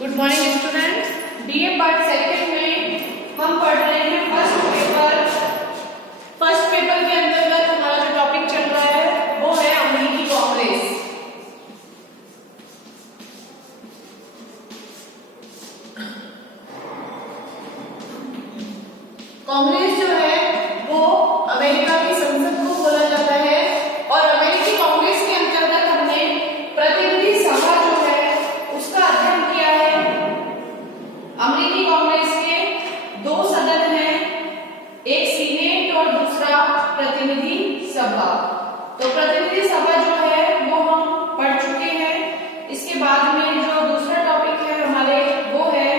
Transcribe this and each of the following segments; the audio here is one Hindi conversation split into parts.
Good morning students. DA part second में हम पढ़ रहे हैं फर्स्ट पेपर के अंतर्गत हमारा जो टॉपिक चल रहा है वो है अमेरिकी कांग्रेस। कांग्रेस जो है वो अमेरिका की संसद को बोला जाता है और अमेरिकी कांग्रेस के अंतर्गत हमने प्रतिनिधि सभा जो है उसका अध्ययन किया है। अमेरिकी कांग्रेस के दो सदन हैं, एक सीनेट और दूसरा प्रतिनिधि सभा। तो प्रतिनिधि सभा जो है वो हम पढ़ चुके हैं। इसके बाद में जो दूसरा टॉपिक है हमारे वो है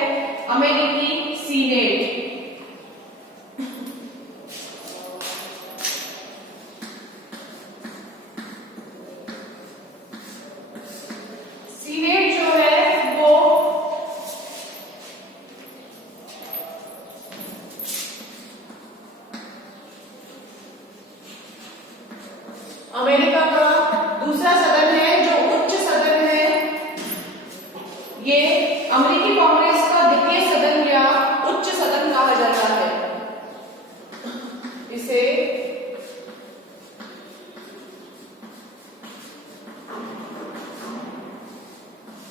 अमेरिकी सीनेट। सीनेट जो है वो अमेरिका का दूसरा सदन है, जो उच्च सदन है। ये अमेरिकी कांग्रेस का द्वितीय सदन या उच्च सदन कहा जाता है। इसे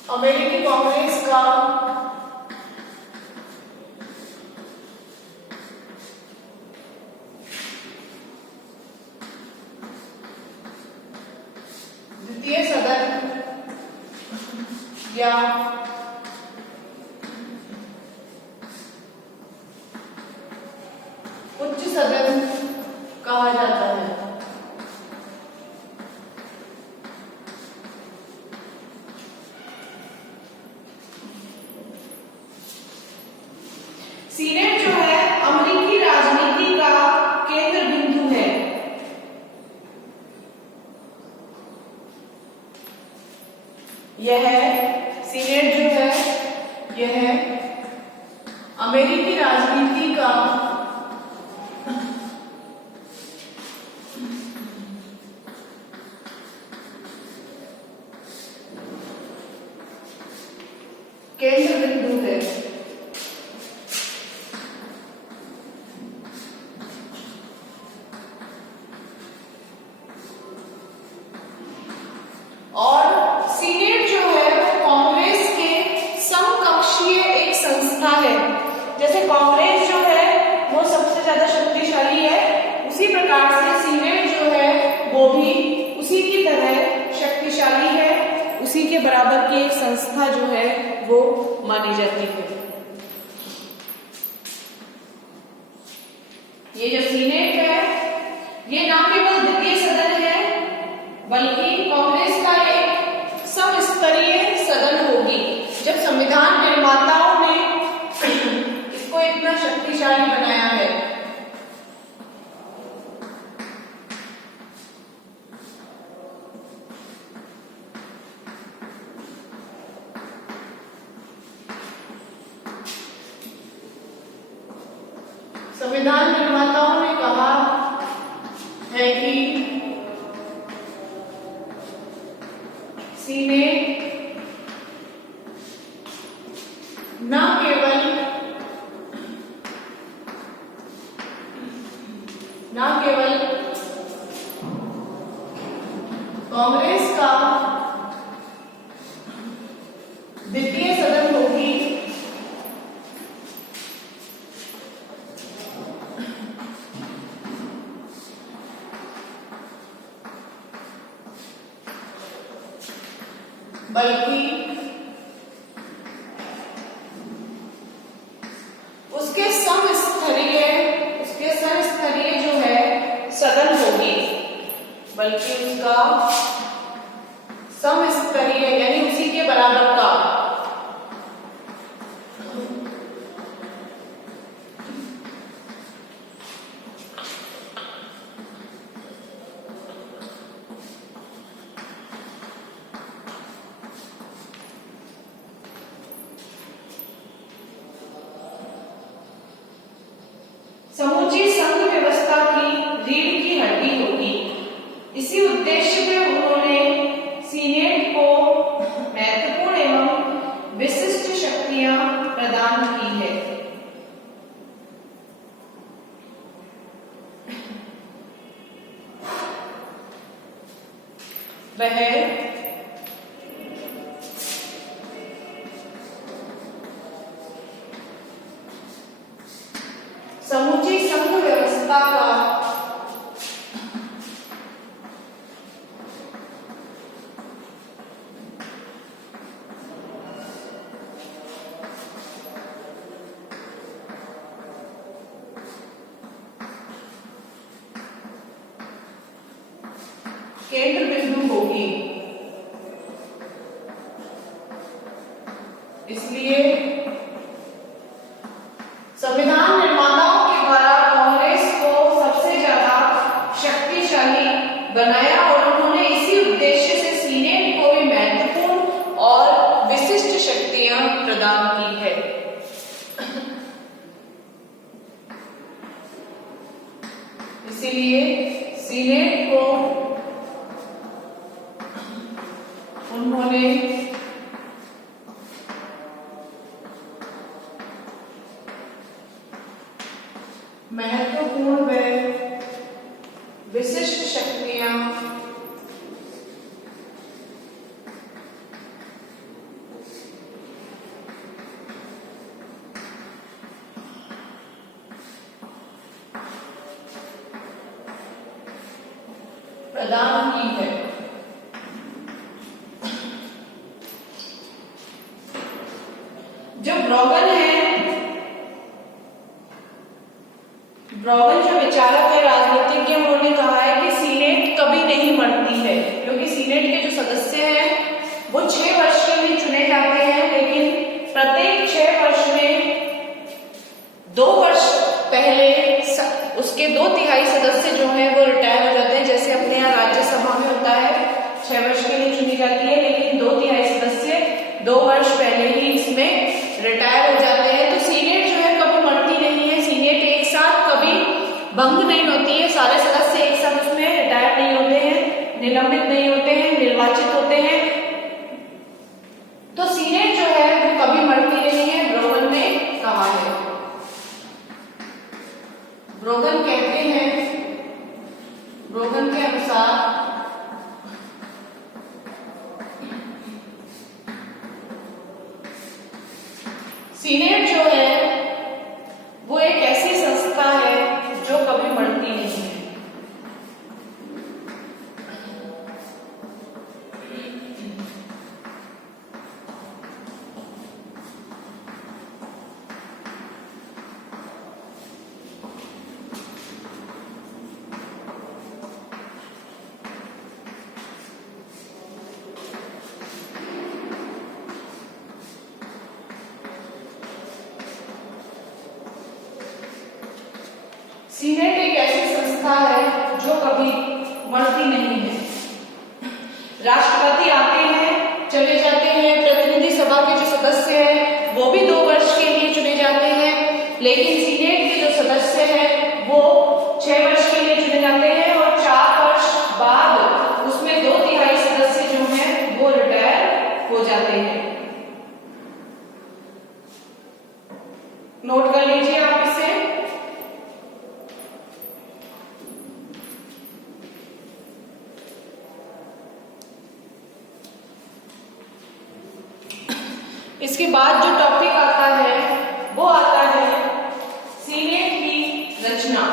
अमेरिकी कांग्रेस का द्वितीय सदन या उच्च सदन कहा जाता है। सीनेट जो है अमेरिकी राजनीति का केंद्र बिंदु है। यह सीनेट जो है यह अमेरिकी राजनीति का केंद्र बिंदु है। और सीनेट जो है वो कांग्रेस के समकक्षीय एक संस्था है। जैसे कांग्रेस जो है वो सबसे ज्यादा शक्तिशाली है, उसी प्रकार से सीनेट जो है वो भी उसी की तरह शक्तिशाली है, उसी के बराबर की एक संस्था जो है वो मानी जाती है। ये जो सीनेट है ये ना केवल द्वितीय सदन है बल्कि कांग्रेस का एक समस्तरीय सदन होगी। जब संविधान निर्माताओं ने इसको इतना शक्तिशाली बनाया है, संविधान निर्माताओं ने कहा है कि सीनेट न केवल कांग्रेस का द्वितीय सदन होगी बल्कि उसके समस्तरीय जो है सदन होगी, बल्कि उसका समस्तरीय यानी उसी के बराबर का समूची संघ व्यवस्था की रीढ़ की हड्डी होगी। इसी उद्देश्य में उन्होंने सीनेट को महत्वपूर्ण एवं विशिष्ट शक्ति केंद्र बिंदु होगी। इसलिए संविधान निर्माताओं के द्वारा कांग्रेस को सबसे ज्यादा शक्तिशाली बनाया और उन्होंने इसी उद्देश्य से सीनेट को भी महत्वपूर्ण और विशिष्ट शक्तियां प्रदान की है। इसीलिए सीनेट को उन्होंने महत्वपूर्ण व विशिष्ट शक्तियां प्रदान की है। जो ब्रॉगन है, ब्रॉगन जो विचारक है, राजनीतिज्ञ, उन्होंने कहा है कि सीनेट कभी नहीं मरती है, क्योंकि सीनेट के जो सदस्य हैं वो 6 वर्ष के लिए चुने जाते हैं, लेकिन प्रत्येक 6 वर्ष में 2 वर्ष पहले उसके 2/3 सदस्य जो हैं वो रिटायर हो जाते हैं। जैसे अपने यहाँ राज्यसभा में होता है 6 वर्ष के लिए चुनी जाती है, लेकिन 2/3 सदस्य 2 वर्ष पहले ही इसमें रिटायर हो जाते हैं। तो सीनेट जो है कभी मरती नहीं है, सीनेट एक साथ कभी भंग नहीं होती है, सारे सदस्य एक साथ उसमें रिटायर नहीं होते हैं, निलंबित नहीं होते हैं, निर्वाचित होते हैं। तो सीनेट जो है वो कभी मरती नहीं है, ब्रोगन ने कहा है। ब्रोगन कहते हैं, ब्रोगन के अनुसार सीनेट जो है वो एक ऐसी संस्था है जो कभी मरती नहीं है। सीनेट एक ऐसी संस्था है जो कभी मरती नहीं है। राष्ट्रपति आते हैं, चले जाते हैं, प्रतिनिधि सभा के जो सदस्य हैं वो भी 2 वर्ष के लिए चुने जाते हैं, लेकिन सीनेट के जो सदस्य हैं वो 6 वर्ष के लिए चुने जाते हैं और 4 वर्ष बाद उसमें 2/3 सदस्य जो हैं वो रिटायर हो जाते हैं। नोट कर लीजिए आप इसे। इसके बाद जो टॉपिक आता है वो आता है सीनेट की रचना।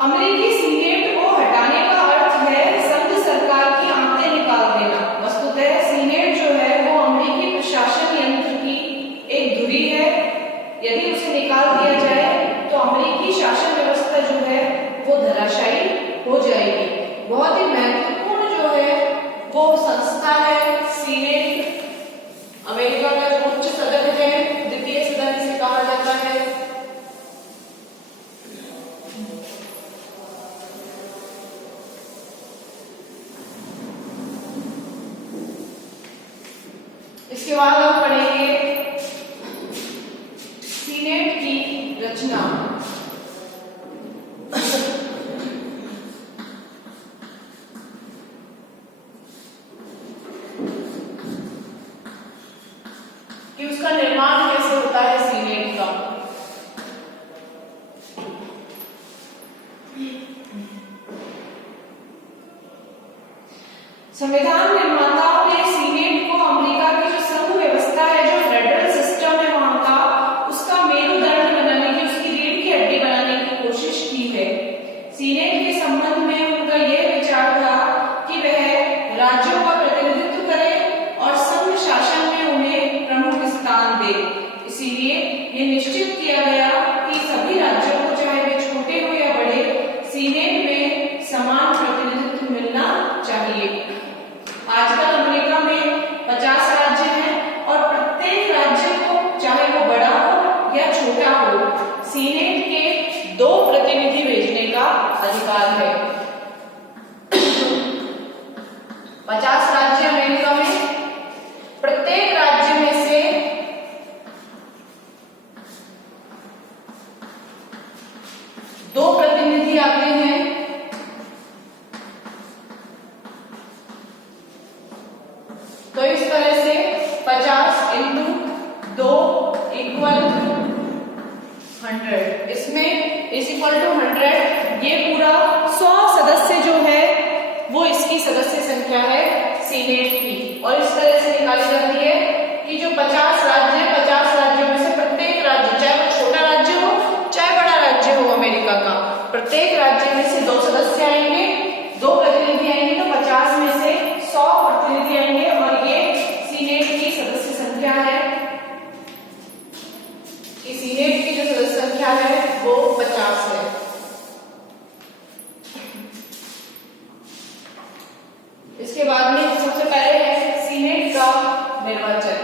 अमेरिकी सीनेट को हटाने का अर्थ है संघ सरकार की आंतें निकाल देना। वस्तुतः सीनेट जो है वो अमेरिकी प्रशासन यंत्र की एक धुरी है। यदि उसे निकाल दिया जाए तो अमेरिकी शासन व्यवस्था जो है वो धराशायी हो जाएगी। बहुत ही महत्वपूर्ण जो है वो संस्था है सीनेट। अमेरिका का जो उच्च सदन है, द्वितीय सदन इसे कहा जाता है। इसके बाद हम पढ़ेंगे सीनेट की रचना। कि उसका निर्माण कैसे होता है सीनेट का। संविधान निर्माताओं ने सीनेट को अमेरिका की जो संघ व्यवस्था है, जो फेडरल सिस्टम है वहां का, उसका मेरुदंड बनाने की, उसकी रीढ़ की हड्डी बनाने की कोशिश की है। सीनेट के संबंध में उनका यह विचार था कि वह राज्यों का प्रतिनिधित्व करे और संघ शासन में उन्हें प्रमुख स्थान दे। इसीलिए ये निश्चित किया गया कि सभी राज्यों को, चाहे वे छोटे हो या बड़े, सीनेट में समान प्रतिनिधित्व तरह से 50 इंटू 2 इक्वल 100, इसमें इज इक्वल टू 100। ये पूरा 100 सदस्य जो है वो इसकी सदस्य संख्या है सीनेट की, और इस तरह से निकाली जाती है कि जो 50 राज्य है, 50 राज्यों में से प्रत्येक राज्य, चाहे वो छोटा राज्य हो चाहे बड़ा राज्य हो अमेरिका का, प्रत्येक राज्य में से 2 सदस्य आएंगे, 2 प्रतिनिधि आएंगे, तो 50 में से 100 प्रतिनिधि आएंगे, और ये सीनेट की सदस्य संख्या है कि सीनेट की जो सदस्य संख्या है वो 50 है। इसके बाद में सबसे पहले है सीनेट का निर्वाचन,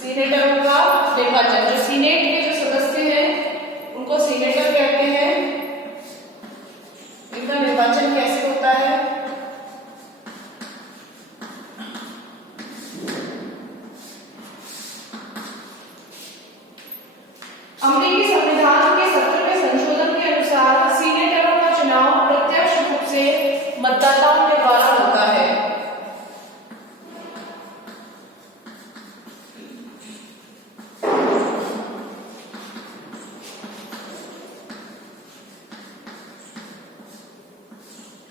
सीनेटरों का निर्वाचन। जो सीनेट के जो सदस्य हैं उनको सीनेटर कहते हैं। इनका निर्वाचन कैसे होता है? अमेरिकी संविधान के 17वें संशोधन के अनुसार सीनेटरों का चुनाव प्रत्यक्ष रूप से मतदाताओं के द्वारा होता है।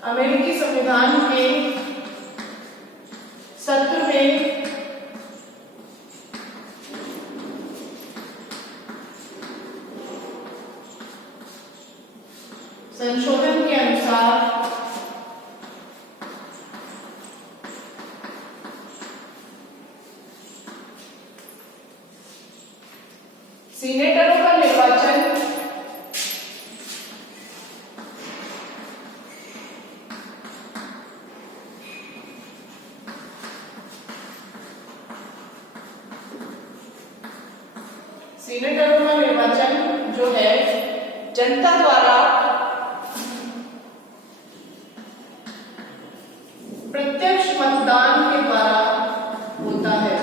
अमेरिकी संविधान के 17वें संशोधन के अनुसार सीनेटरों का निर्वाचन सीनेटरों का निर्वाचन जो है जनता द्वारा प्रत्यक्ष मतदान के द्वारा होता है।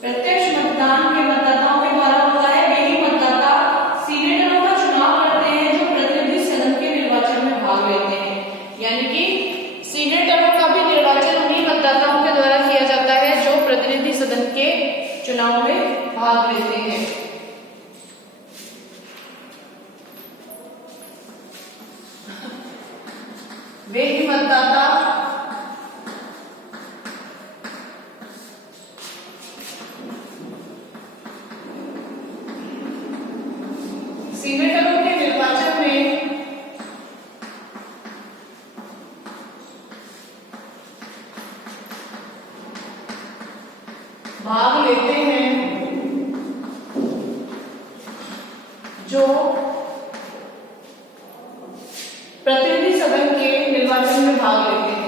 प्रत्यक्ष मतदान के मतदाताओं के द्वारा होता है। यही मतदाता सीनेटरों का चुनाव करते हैं जो प्रतिनिधि सदन के निर्वाचन में भाग लेते हैं। यानी कि सीनेटरों का भी निर्वाचन उन्हीं मतदाताओं के द्वारा किया जाता है जो प्रतिनिधि सदन के चुनाव में भाग लेते हैं। वे ही मतदाता सीनेटरों के निर्वाचन में भाग लेते हैं जो प्रतिनिधि सदन के निर्वाचन में भाग लेते हैं।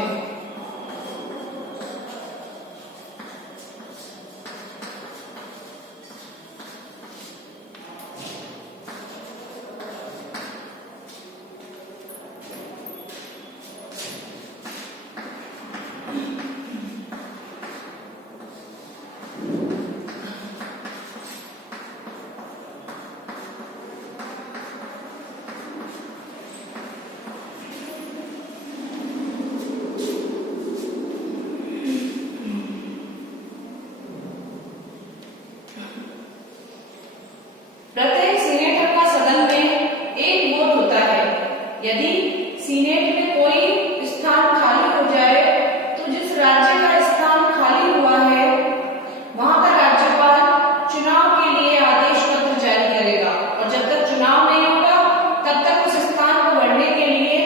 प्रत्येक सीनेटर का सदन में एक वोट होता है। यदि सीनेट में कोई स्थान खाली हो जाए तो जिस राज्य का स्थान खाली हुआ है वहां का राज्यपाल चुनाव के लिए आदेश पत्र जारी करेगा, और जब तक चुनाव नहीं होगा तब तक उस स्थान को भरने के लिए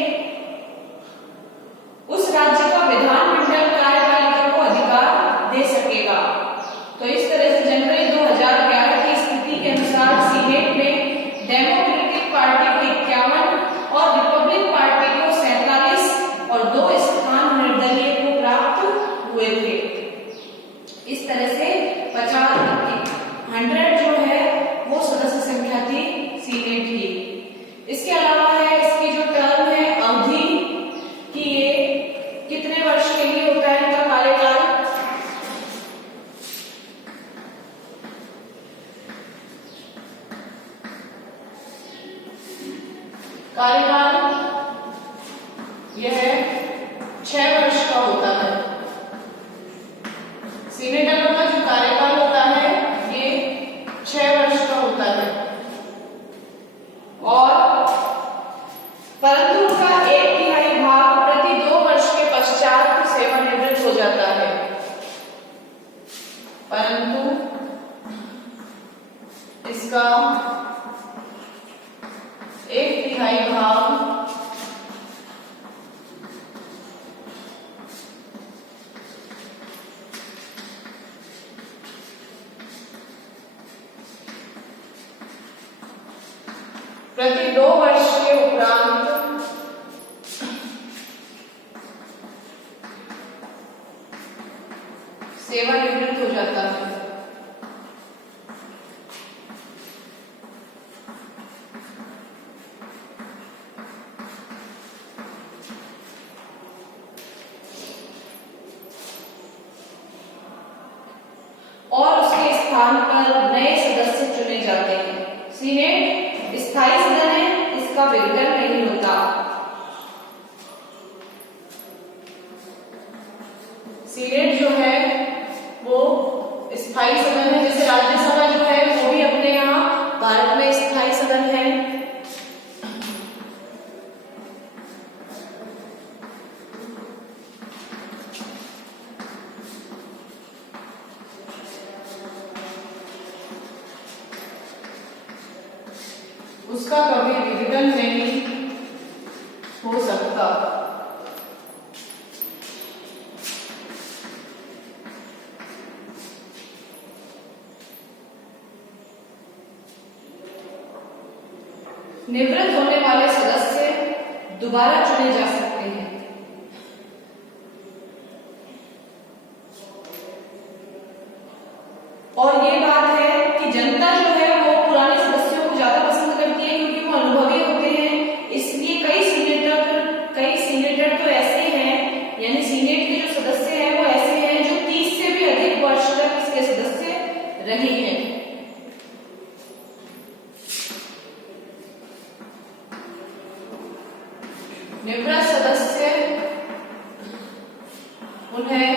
उस राज्य का विधानमंडल कार्यपालिका को अधिकार दे सकेगा। तो इस तरह से जनवरी 2011 की स्थिति के अनुसार सीनेट में डेमोक्रेटिक पार्टी को 51 और रिपब्लिक कार्यकाल यह 6 वर्ष का होता है। सीनेटरों का जो कार्यकाल होता है ये 6 वर्ष का होता है और परंतु का 1/3 भाग प्रति 2 वर्ष के पश्चात सेवानिवृत्त हो जाता है। परंतु इसका 1/3 भाग प्रति 2 वर्ष के उपरांत सेवानिवृत्त हो जाता है। और उसके स्थान पर नए सदस्य चुने जाते हैं। सीनेट स्थायी सदन है, इसका विघटन नहीं होता। सीनेट जो है वो स्थायी सदन है, जैसे राज्यसभा जो है वो भी अपने यहाँ भारत में स्थायी सदन है। उसका कभी विघटन नहीं हो सकता। निवृत्त होने वाले सदस्य दोबारा चुने जा सकते हैं। और ये बात है कि जनता जो है वो पुराने सदस्यों को ज्यादा पसंद करती है क्योंकि वो अनुभवी होते हैं। इसलिए कई सीनेटर तो ऐसे हैं, यानी सीनेट के जो सदस्य हैं वो ऐसे हैं जो 30 से भी अधिक वर्ष तक इसके सदस्य रहे हैं। निवृत्त सदस्य उन्हें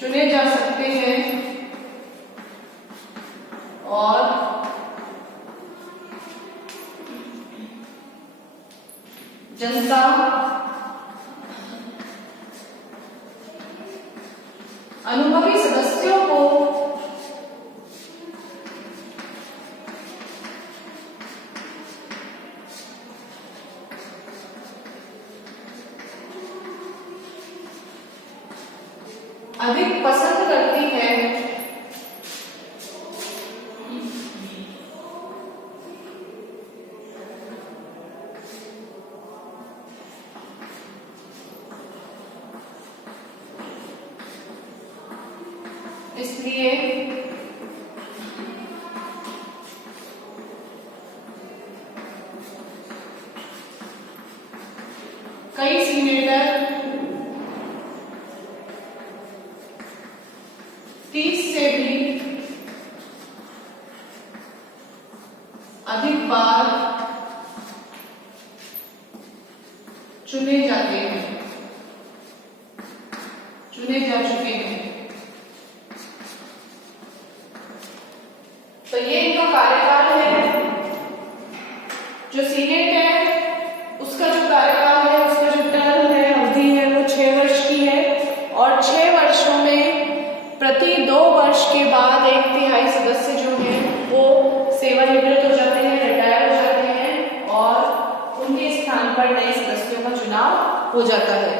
चुने जा सकते हैं और जनता अनुभवी सदस्यों को अधिक पसंद करती है। इसलिए कई सीनेटर 30 से भी अधिक बार चुने जा चुके हैं। तो ये इनका कार्यकाल है। जो सीनेट है उसका जो कार्यकाल है, उसका जो टर्म है, अवधि है, वो 6 वर्ष की है और 6 वर्षों में प्रति 2 वर्ष के बाद 1/3 सदस्य जो हैं वो सेवानिवृत्त हो जाते हैं, रिटायर हो जाते हैं और उनके स्थान पर नए सदस्यों का चुनाव हो जाता है।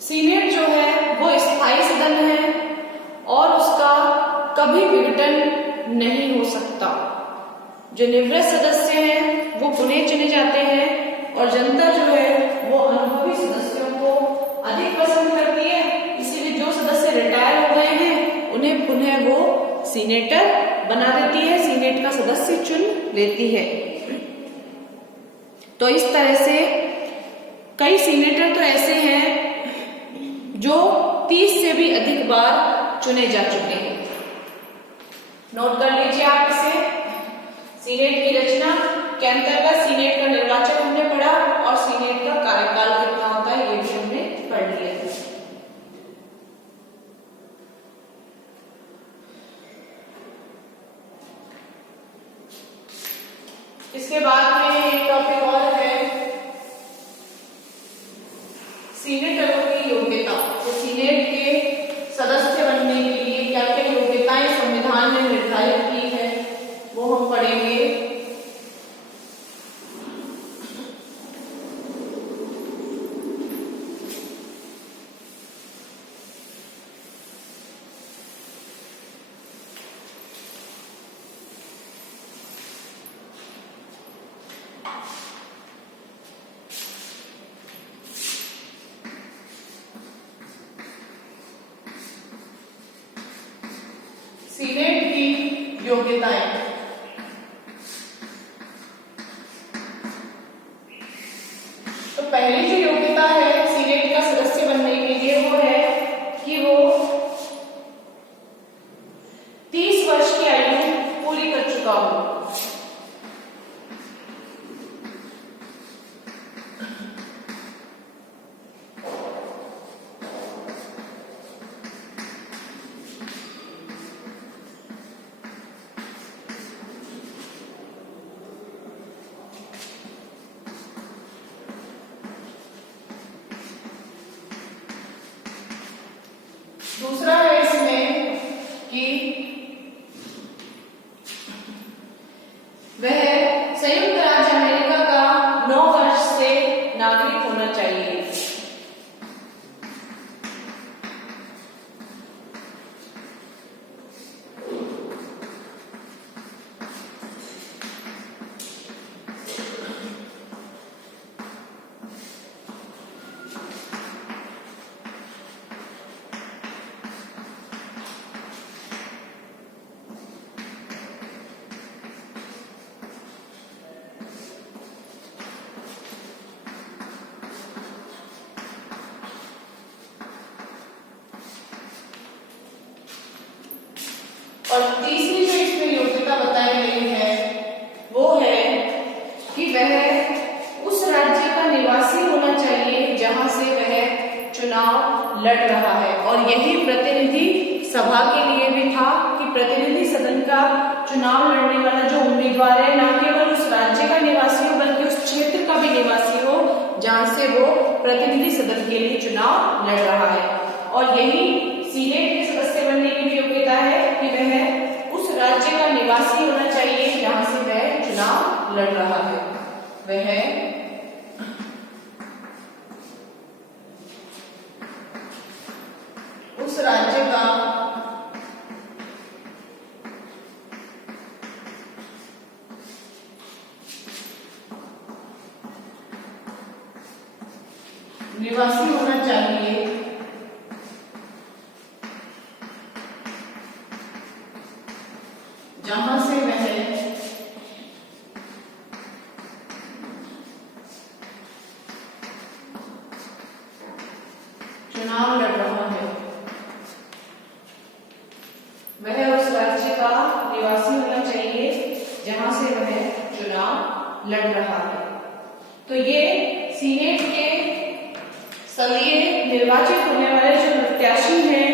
सीनेट जो है वो स्थायी सदन है और उसका कभी विघटन नहीं हो सकता। जो निवृत्त सदस्य हैं वो पुनः चुने जाते हैं और जनता जो है वो अनुभवी सदस्यों को अधिक पसंद करती है। इसीलिए जो सदस्य रिटायर हो गए हैं उन्हें पुनः वो सीनेटर बना देती है, सीनेट का सदस्य चुन लेती है। तो इस तरह से कई सीनेटर तो ऐसे हैं जो 30 से भी अधिक बार चुने जा चुके हैं। नोट कर लीजिए आप इसे। सीनेट की रचना के अंतर्गत सीनेट का निर्वाचन हमने पढ़ा और सीनेट का कार्यकाल कितना होता है ये भी हमने पढ़ लिया है। इसके बाद में एक टॉपिक और है सीनेटरों की योग्यता। तो सीनेट के सदस्य बनने के लिए क्या क्या योग्यताएं संविधान ने निर्धारित की है वो हम पढ़ेंगे। सीनेट की योग्यताएं। तो पहली जो योग्यता है सीनेट का सदस्य बनने के लिए वो है कि वो 30 वर्ष की आयु पूरी कर चुका हो। दूसरा है इसमें कि वह संयुक्त राज्य अमेरिका का 9 वर्ष से नागरिक होना चाहिए। और तीसरी जो इसमें योग्यता बताई गई है वो है कि वह उस राज्य का निवासी होना चाहिए जहां से वह चुनाव लड़ रहा है। और यही प्रतिनिधि सभा के लिए भी था कि प्रतिनिधि सदन का चुनाव लड़ने वाला जो उम्मीदवार है ना केवल उस राज्य का निवासी हो बल्कि उस क्षेत्र का भी निवासी हो जहां से वो प्रतिनिधि सदन के लिए चुनाव लड़ रहा है। और यही सीनेट के सदस्य बनने की भी योग्यता है कि वह उस राज्य का निवासी होना चाहिए जहां से वह चुनाव लड़ रहा है। वह उस राज्य का निवासी होना चाहिए जहां से वह चुनाव लड़ रहा है। वह उस राज्य का निवासी होना चाहिए जहां से वह चुनाव लड़ रहा है। तो ये सीनेट के लिए निर्वाचित होने वाले जो प्रत्याशी हैं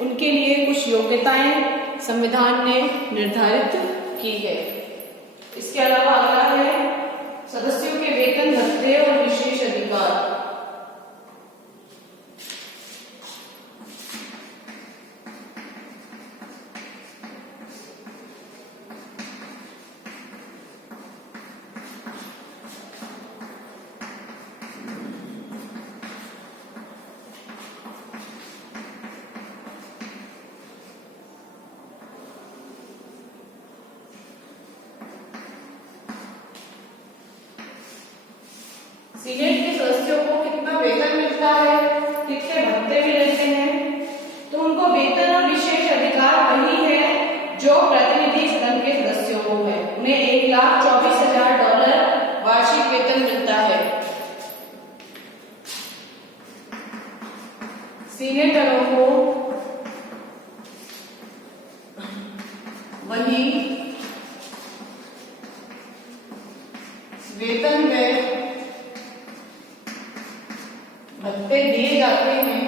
उनके लिए कुछ योग्यताएं संविधान ने निर्धारित की है। इसके अलावा अगला है सदस्यों के वेतन भत्ते और विशेष अधिकार। सीनेट के सदस्यों को कितना वेतन मिलता है, कितने भत्ते मिलते हैं, तो उनको वेतन और विशेष अधिकार वही है जो प्रतिनिधि सदन के सदस्यों को है। उन्हें $1,24,000 वार्षिक वेतन मिलता है। सीनेटरों को वही वेतन व भत्ते दिए जाते हैं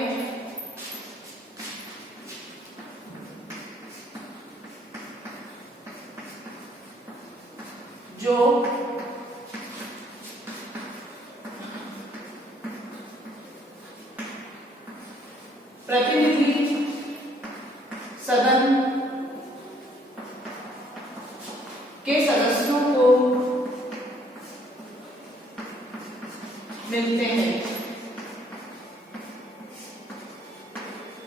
जो प्रतिनिधि सदन के सदस्यों को मिलते हैं।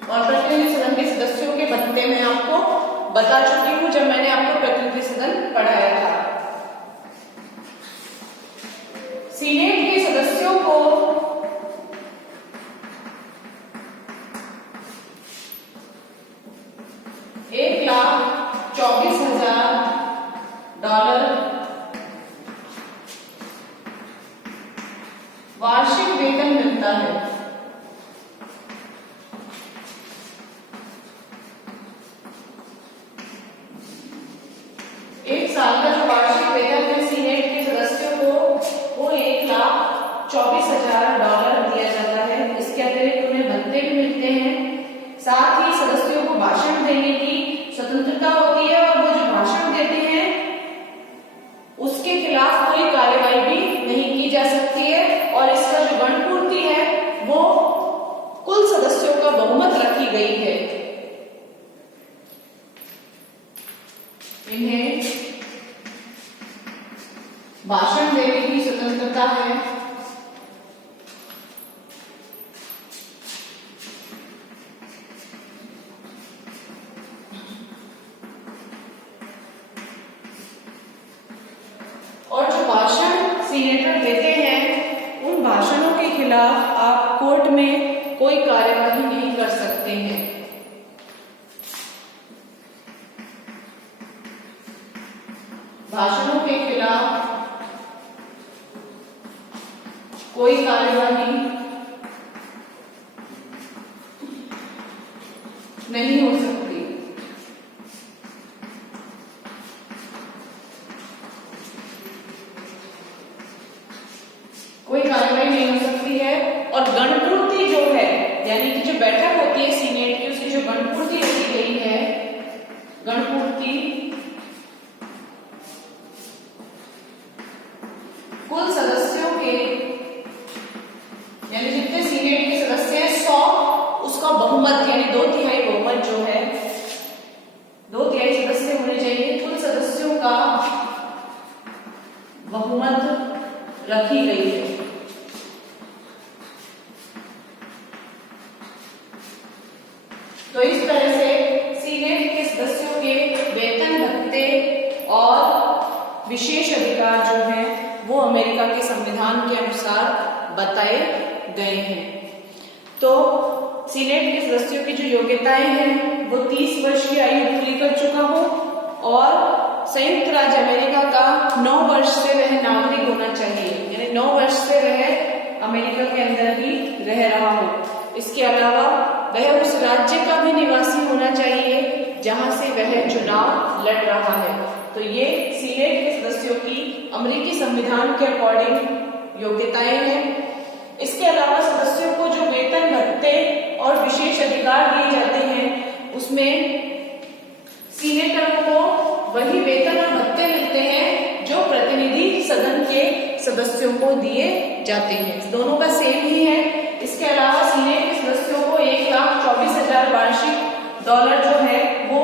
और प्रतिनिधि सदन के सदस्यों के भत्ते मैं आपको बता चुकी हूं जब मैंने आपको प्रतिनिधि सदन पढ़ाया था। सीनेट के सदस्यों को $1,24,000 वार्षिक वेतन मिलता है। एक साल का जो वार्षिक वेतन है सीनेट के सदस्यों को वो $1,24,000 दिया जाता है। इसके अतिरिक्त उन्हें भत्ते भी मिलते हैं। साथ ही सदस्यों को भाषण देने की स्वतंत्रता होती है और वो जो भाषण देते हैं उसके खिलाफ कोई कार्यवाही भी नहीं की जा सकती है। और इसका जो गणपूर्ति है वो कुल सदस्यों का बहुमत रखी गई है। इन्हें भाषण देने की स्वतंत्रता है। और जो भाषण सीनेटर देते हैं उन भाषणों के खिलाफ आप कोर्ट में कोई कार्यवाही नहीं कर सकते हैं। भाषणों के खिलाफ कोई कार्यवाही नहीं हो सकती। कोई कार्यवाही नहीं हो सकती है। और गणपूर्ति जो है यानी कि जो बैठक होती है सीनेट की उसकी जो गणपूर्ति रखी गई है, गणपूर्ति कुल सदस्यों के यानी जितने सीनेट के सदस्य हैं 100 उसका बहुमत यानी 2/3 बहुमत जो है 2/3 सदस्य होने चाहिए। कुल सदस्यों का बहुमत रखी गई है। तो इस तरह से सीनेट के सदस्यों के वेतन भत्ते और विशेष अधिकार जो है वो अमेरिका के संविधान के अनुसार बताए गए हैं। तो सीनेट के सदस्यों की जो योग्यताएं हैं वो 30 वर्ष की आयु पूरी कर चुका हो और संयुक्त राज्य अमेरिका का 9 वर्ष से वह नागरिक होना चाहिए यानी 9 वर्ष से वह अमेरिका के अंदर ही रह रहा हो। इसके अलावा वह उस राज्य का भी निवासी होना चाहिए जहां से वह चुनाव लड़ रहा है। तो ये सीनेट के सदस्यों की अमेरिकी संविधान के अकॉर्डिंग योग्यताएं हैं। इसके अलावा सदस्यों को जो वेतन भत्ते और विशेष अधिकार दिए जाते हैं उसमें सीनेटरों को वही वेतन और भत्ते मिलते हैं जो प्रतिनिधि सदन के सदस्यों को दिए जाते हैं। दोनों का सेम ही है। इसके अलावा सीनेट के सदस्यों को $1,24,000 वार्षिक जो है वो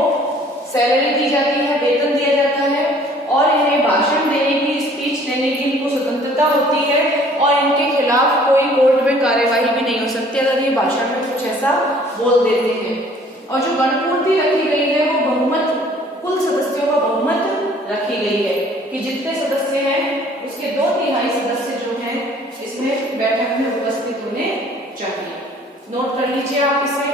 सैलरी दी जाती है, वेतन दिया जाता है और इन्हें भाषण देने की, स्पीच देने की इनको स्वतंत्रता होती है और इनके खिलाफ कोई कोर्ट में कार्यवाही भी नहीं हो सकती अगर ये भाषण में कुछ ऐसा बोल देते हैं। और जो गणपूर्ति रखी गई है वो बहुमत कुल सदस्यों का बहुमत रखी गई है कि जितने सदस्य हैं उसके 2/3 सदस्य जो हैं इसमें बैठक में उपस्थित होने चाहिए। नोट कर लीजिए आप इसे।